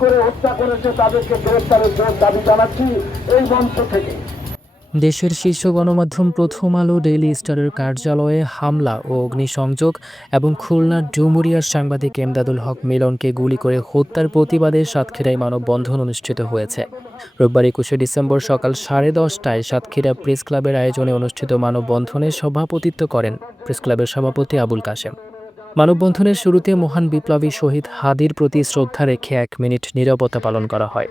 করে হত্যা করেছে, তাদেরকে গ্রেফতারের দাবি জানাচ্ছি এই মঞ্চ থেকে। দেশের শীর্ষ গণমাধ্যম প্রথম আলো ডেইলি স্টারের কার্যালয়ে হামলা ও অগ্নিসংযোগ এবং খুলনার ডুমুরিয়ার সাংবাদিক এমদাদুল হক মিলনকে গুলি করে হত্যার প্রতিবাদে সাতক্ষীরায় মানববন্ধন অনুষ্ঠিত হয়েছে। রোববার একুশে ডিসেম্বর সকাল সাড়ে দশটায় সাতক্ষীরা প্রেস ক্লাবের আয়োজনে অনুষ্ঠিত মানববন্ধনে সভাপতিত্ব করেন প্রেস ক্লাবের সভাপতি আবুল কাশেম। মানববন্ধনের শুরুতে মহান বিপ্লবী শহীদ হাদির প্রতি শ্রদ্ধা রেখে এক মিনিট নীরবতা পালন করা হয়।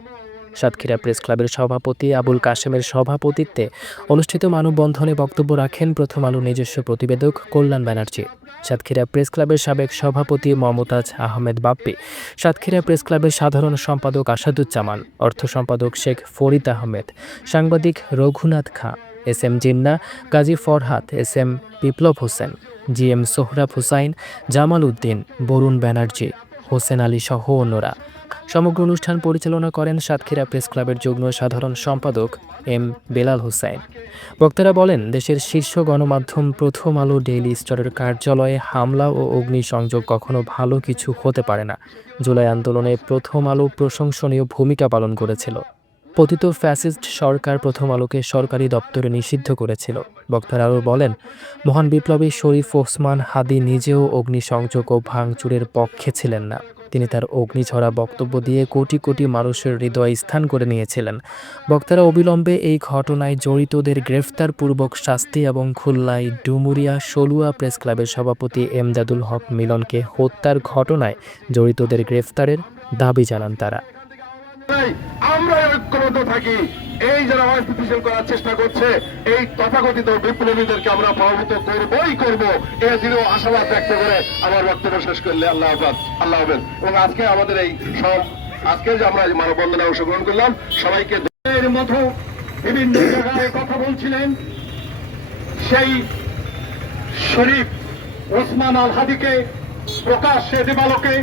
সাতক্ষীরা প্রেস ক্লাবের সভাপতি আবুল কাশেমের সভাপতিত্বে অনুষ্ঠিত মানববন্ধনে বক্তব্য রাখেন প্রথম আলো নিজস্ব প্রতিবেদক কল্যাণ ব্যানার্জি। সাতক্ষীরা প্রেস ক্লাবের সাবেক সভাপতি মমতাজ আহমেদ বাপ্পি, সাতক্ষীরা প্রেস ক্লাবের সাধারণ সম্পাদক আসাদুজ্জামান, অর্থ সম্পাদক শেখ ফরিদ আহমেদ, সাংবাদিক Raghunath Khan, S M Jinnah, Gazi Farhad, S M Biplob Hossain. G M Sohrab Hussain, Jamal Uddin, Barun Banerjee, Hossain Ali সহ অন্যরা। সমগ্র অনুষ্ঠান পরিচালনা করেন সাতক্ষীরা প্রেস ক্লাবের যুগ্ম সাধারণ সম্পাদক এম বেলাল হোসাইন। বক্তারা বলেন, দেশের শীর্ষ গণমাধ্যম প্রথম আলো ডেইলি স্টারের কার্যালয়ে হামলা ও অগ্নিসংযোগ কখনো ভালো কিছু হতে পারে না। জুলাই আন্দোলনে প্রথম আলো প্রশংসনীয় ভূমিকা পালন করেছিল। পতিত ফ্যাসিস্ট সরকার প্রথম আলোকে সরকারি দপ্তরে নিষিদ্ধ করেছিল। বক্তারা আরও বলেন, মহান বিপ্লবী শরীফ ওসমান হাদি নিজেও অগ্নিসংযোগ ও ভাঙচুরের পক্ষে ছিলেন না। তিনি তার অগ্নিঝরা বক্তব্য দিয়ে কোটি কোটি মানুষের হৃদয় স্থান করে নিয়েছিলেন। বক্তারা অবিলম্বে এই ঘটনায় জড়িতদের গ্রেফতারপূর্বক শাস্তি এবং খুলনায় ডুমুরিয়া সলুয়া প্রেস ক্লাবের সভাপতি এমদাদুল হক মিলনকে হত্যার ঘটনায় জড়িতদের গ্রেফতারের দাবি জানান তারা। আমরা ঐক্যবদ্ধ থাকি। এই যারা অস্থিতিশীল করার চেষ্টা করছে, এই তথাকথিত বিপ্লবীদেরকে আমরা প্রভাবিত করবই করব। এ দৃঢ় আশাবাদ ব্যক্ত করে আমার বক্তব্য শেষ করলে আল্লাহ হাফাজ, আল্লাহ হাফেজ। এবং আজকে আমাদের এই সব আজকে যে আমরা মানববন্ধনে অংশগ্রহণ করলাম, সবাইকে মতো বিভিন্ন জায়গায় কথা বলছিলেন। সেই শরীফ ওসমান আল হাদিকে প্রকাশ্যে দেবালোকে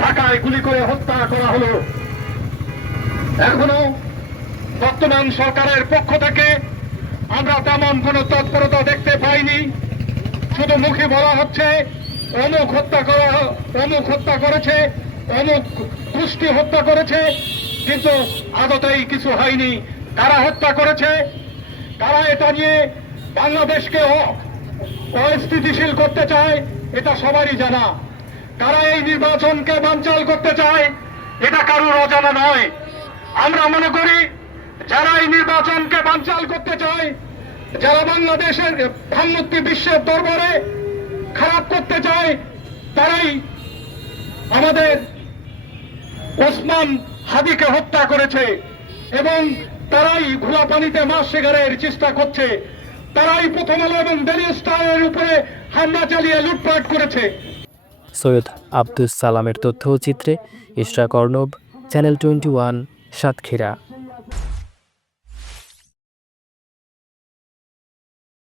ঢাকায় গুলি করে হত্যা করা হলো। এখনও বর্তমান সরকারের পক্ষ থেকে আমরা তেমন কোনো তৎপরতা দেখতে পাইনি। শুধু মুখে বলা হচ্ছে, অমুক হত্যা করা, অমুক হত্যা করেছে, অমুক কুষ্টি হত্যা করেছে, কিন্তু আদতেই কিছু হয়নি। কারা হত্যা করেছে? কারা এটা নিয়ে বাংলাদেশকে অস্থিতিশীল করতে চায়, এটা সবারই জানা। কারা এই নির্বাচনকে বানচাল করতে চায়, এটা কারোর অজানা নয়। আমরা মনে করি, যারা এই নির্বাচনকে বানচাল করতে চায়, যারা বাংলাদেশের ভাবমূর্তি বিশ্বের দরবারে খারাপ করতে চায়, তারাই আমাদের ওসমান হাদিকে হত্যা করেছে এবং তারাই ঘোলা পানিতে মাছ শিকারের চেষ্টা করছে। তারাই প্রথম আলো এবং ডেলি স্টারের উপরে হামলা চালিয়ে লুটপাট করেছে। সৈয়দ আব্দুস সালামের তথ্যচিত্রে Ishrak Arnab channel twenty one Satkhira.